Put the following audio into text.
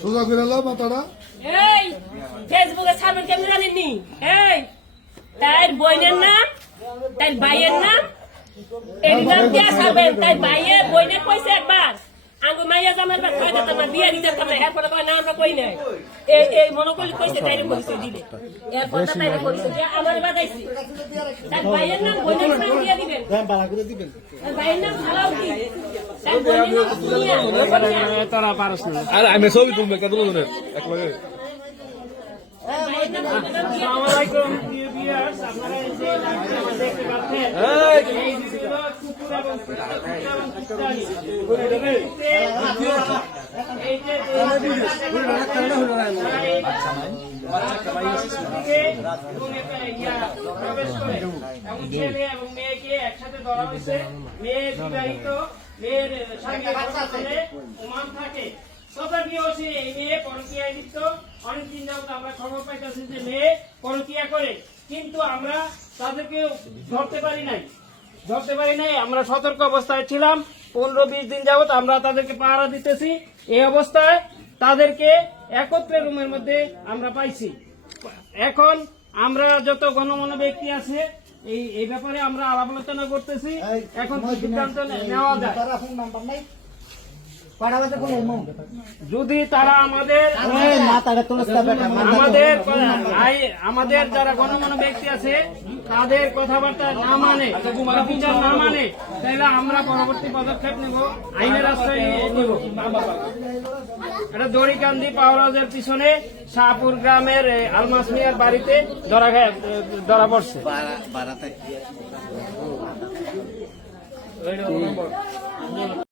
সোজা করে লো মাথাটা। এই ফেসবুকে ছাড়বেন কেমন জানেননি? এই তাই বইনের নাম, তাই ভাইয়ের নাম, এর নাম দিয়ে ছাড়বেন। তাই ভাইয়ের বইনের কইছে একবার আঙ্গু মাইয়া জামার বা কয় দিতাম না, বিয়ে দিতাম না, এরপরে কয় না আমরা কই নাই। এই মনে করলে কইছে তাইরে পরিচয় দিলে, এরপরে তাইরে পরিচয় দিয়ে আমার বাজাইছে। তাই ভাইয়ের নাম বইনের নাম দিয়ে দিবেন, ভাইয়ের নাম ছাড়াও কি তাই বইনের নাম শুনিয়া তারা পারস না। আরে আমি ছবি তুলবে কত লোক এক লগে আসসালামু আলাইকুম প্রিয় ভিউয়ার্স, আপনারা এই যে লাইভটি আমাদের দেখতে পাচ্ছেন, এই ছিল কুকুর এবং কুকুরানি। এই যে প্রবেশ করে এবং ছেলে এবং মেয়েকে একসাথে ধরা হয়েছে। মেয়ে বিবাহিত, মেয়ের সঙ্গে ছেলে ওমান থাকে। এই মেয়ে পরকীয়ায় লিপ্ত। অনেকদিন যাবত আমরা খবর পাইতেছি যে মেয়ে পরকীয়া করে, কিন্তু আমরা তাদেরকে ধরতে পারি নাই। আমরা সতর্ক অবস্থায় ছিলাম। 15-20 দিন যাবত আমরা তাদেরকে পাহারা দিতেছি। এই অবস্থায় তাদেরকে একত্রে রুমের মধ্যে আমরা পাইছি। এখন আমরা যত গণমান্য ব্যক্তি আছে এই ব্যাপারে আমরা আলাপ আলোচনা করতেছি। এখন সিদ্ধান্ত নেওয়া যায়। যদি তারা আমাদের যারা গণমান্য ব্যক্তি আছে তাদের কথাবার্তা না মানে, বিচার না মানে, তাহলে আমরা পরবর্তী পদক্ষেপ নেব, আইনের আশ্রয় নেব। এটা দড়িকান্দি পাওয়ার হাউসের পিছনে শাহপুর গ্রামের আলমাস মিয়ার বাড়িতে ধরা পড়ছে।